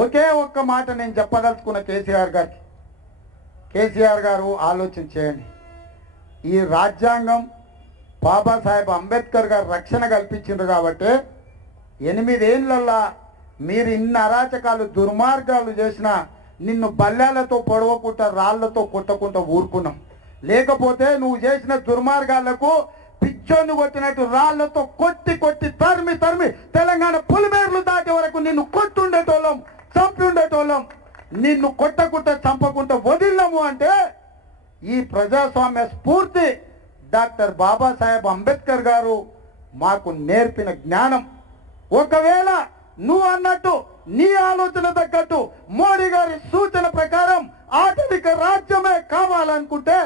ఒకే ఒక్క మాట నేను చెప్పదలుచుకున్న కేసీఆర్ గారికి, కేసీఆర్ గారు ఆలోచన చేయండి. ఈ రాజ్యాంగం బాబాసాహెబ్ అంబేద్కర్ గారు రక్షణ కల్పించిండ్రు కాబట్టి 8 ఏళ్ళల్లా మీరు ఇన్ని అరాచకాలు దుర్మార్గాలు చేసినా నిన్ను బల్లాలతో పొడవకుండా రాళ్లతో కొట్టకుండా ఊరుకున్నాం. లేకపోతే నువ్వు చేసిన దుర్మార్గాలకు పిచ్చోన్ని కొట్టినట్టు రాళ్లతో కొట్టి కొట్టి తరిమి తరిమి తెలంగాణ పులిమేర్లు దాటే వరకు నిన్ను కొట్టుండేటోళ్ళం, చంపి ఉండేటోళ్ళం. నిన్ను కొట్టకుండా చంపకుండా వదిలినాము అంటే ఈ ప్రజాస్వామ్య స్ఫూర్తి డాక్టర్ బాబాసాహెబ్ అంబేద్కర్ గారు మాకు నేర్పిన జ్ఞానం. ఒకవేళ నువ్వు అన్నట్టు నీ ఆలోచన తగ్గట్టు మోడీ గారి సూచన ప్రకారం ఆటవిక రాజ్యమే కావాలనుకుంటే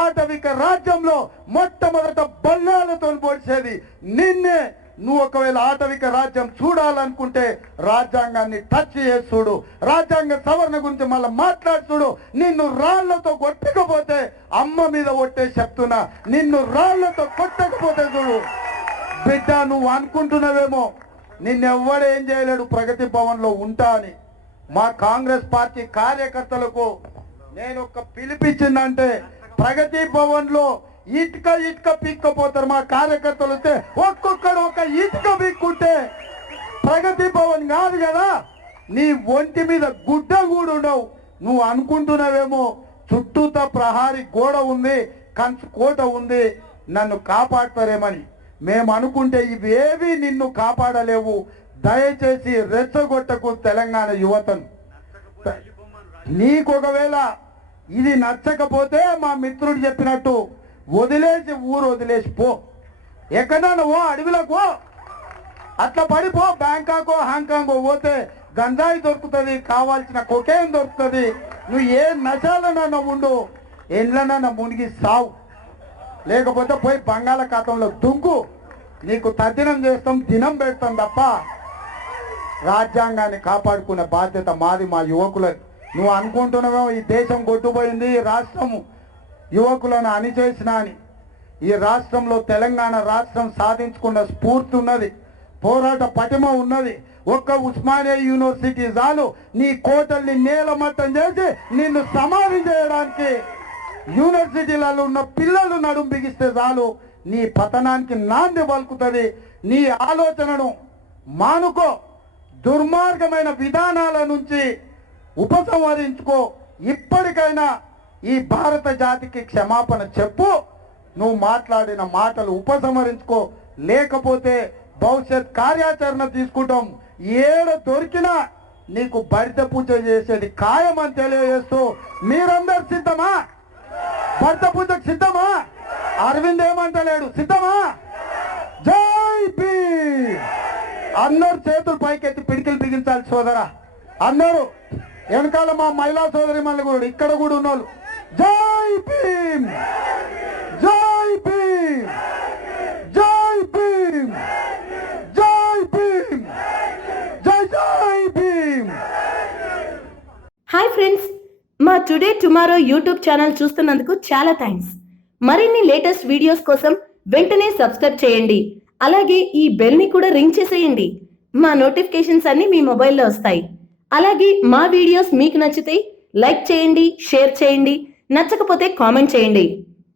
ఆటవిక రాజ్యంలో మొట్టమొదట బల్లాలతో పొడిచేది నిన్నే. నువ్వు ఒకవేళ ఆటవిక రాజ్యం చూడాలనుకుంటే రాజ్యాంగాన్ని టచ్ చేసి చూడు, రాజ్యాంగ సవరణ గురించి మళ్ళీ మాట్లాడి చూడు. నిన్ను రాళ్లతో కొట్టకపోతే అమ్మ మీద ఒట్టే చెప్తున్నా, నిన్ను రాళ్లతో కొట్టకపోతే చూడు బిడ్డ. నువ్వు అనుకుంటున్నావేమో నిన్నెవ్వడేం చేయలేడు ప్రగతి భవన్లో ఉంటా అని. మా కాంగ్రెస్ పార్టీ కార్యకర్తలకు నేను ఒక పిలిపించిందంటే ప్రగతి భవన్లో ఇటుక ఇటుక పీక్కపోతారు మా కార్యకర్తలు వస్తే. ఒక్కొక్కడు ఒక ఇటుక పీక్కుంటే ప్రగతి భవన్ కాదు కదా, నీ ఒంటి మీద గుడ్డ కూడా ఉండవు. నువ్వు అనుకుంటున్నావేమో చుట్టూతా ప్రహారీ గోడ ఉంది, కంచు కోట ఉంది, నన్ను కాపాడతారేమని. మేము అనుకుంటే ఇవేవి నిన్ను కాపాడలేవు. దయచేసి రెచ్చగొట్టకు తెలంగాణ యువతను. నీకు ఒకవేళ ఇది నచ్చకపోతే మా మిత్రుడు చెప్పినట్టు వదిలేసి ఊరు వదిలేసి పో, ఎక్కడన్నా ఓ అడవిలకు అట్లా పడిపో. బ్యాంకాకో హాంకాంగో పోతే గంజాయి దొరుకుతుంది, కావాల్సిన కొకేన్ దొరుకుతుంది. నువ్వు ఏ నశాలనన్నా ఉండు, ఎండ్లనన్నా మునిగి సావు, లేకపోతే పోయి బంగాళాఖాతంలో దుంకు. నీకు తద్దినం చేస్తాం, దినం పెడతాం తప్ప రాజ్యాంగాన్ని కాపాడుకునే బాధ్యత మాది, మా యువకులది. నువ్వు అనుకుంటున్నావేమో ఈ దేశం కొట్టుపోయింది, ఈ రాష్ట్రం యువకులను అణిచేసిన అని. ఈ రాష్ట్రంలో తెలంగాణ రాష్ట్రం సాధించుకున్న స్ఫూర్తి ఉన్నది, పోరాట పటిమ ఉన్నది. ఒక్క ఉస్మానియా యూనివర్సిటీ చాలు నీ కోటల్ని నేలమట్టం చేసి నిన్ను సమాధి చేయడానికి. యూనివర్సిటీలలో ఉన్న పిల్లలు నడుం బిగిస్తే చాలు నీ పతనానికి నాంది పలుకుతుంది. నీ ఆలోచనను మానుకో, దుర్మార్గమైన విధానాల నుంచి ఉపసంహరించుకో. ఇప్పటికైనా ఈ భారత జాతికి క్షమాపణ చెప్పు. నువ్వు మాట్లాడిన మాటలు ఉపసంహరించుకో, లేకపోతే భవిష్యత్ కార్యాచరణ తీసుకుంటాం. ఏడ దొరికినా నీకు బడిత పూజ చేసేది ఖాయమని తెలియజేస్తూ మీరందరు సిద్ధమా? భర్త పూజకు సిద్ధమా? అరవింద్ ఏమంటలేడు, సిద్ధమా? జై భీమ్. అందరు చేతులు పైకెత్తి పిడికిలు బిగించాలి సోదరా. అందరూ వెనకాల మా మహిళా సోదరి మళ్ళీ కూడా ఇక్కడ కూడా ఉన్నోళ్ళు జై భీమ్, జై భీమ్, జై భీమ్, జై భీమ్, జై జై భీమ్. హాయ్ ఫ్రెండ్స్, మా టుడే టుమారో యూట్యూబ్ ఛానల్ చూస్తున్నందుకు చాలా థ్యాంక్స్. మరిన్ని లేటెస్ట్ వీడియోస్ కోసం వెంటనే సబ్స్క్రైబ్ చేయండి. అలాగే ఈ బెల్ ని కూడా రింగ్ చేసేయండి. మా నోటిఫికేషన్స్ అన్ని మీ మొబైల్లో వస్తాయి. అలాగే మా వీడియోస్ మీకు నచ్చితే లైక్ చేయండి, షేర్ చేయండి, నచ్చకపోతే కామెంట్ చేయండి.